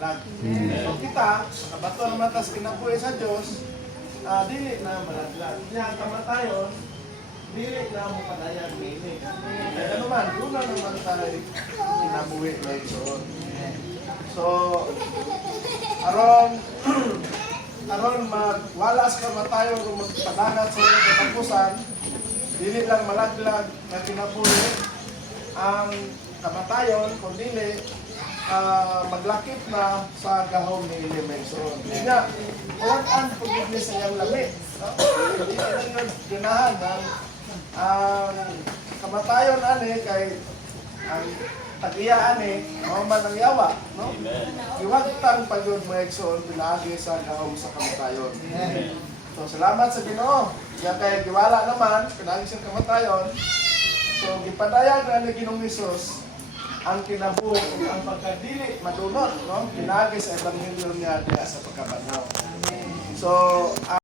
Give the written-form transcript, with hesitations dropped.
So kita, nakabato naman tas kinabuhi sa Diyos, dili na malaglag. Kaya kamatayon, dili na mo padayan mili. Kaya naman, doon na naman tayo kinabuhi na isoon. So, aron magwalas kamatayon o magpadangat sa iyong katapusan, dili lang malaglag na kinabuhi ang kamatayon, kung dili, maglakip na sa gahom ni Elimelson. Hindi nga, huwag ang forgiveness sa iyang lamit. Hindi na nga ganahan ang kamatayon ani kay ang tagiya ani, mahuman ang yawa. No? Iwagtang pagod mo ekson, pinagi sa gahom sa kamatayon. So, salamat sa Ginoo. Kaya kay giwala naman, pinagi sa kamatayon. So, gipadayag na ni Ginoong Hesus ang kinabuhi ug ang pagkadili madunot, no? Pinagi sa ebanghelyo niya diha sa pagkabanaw. So,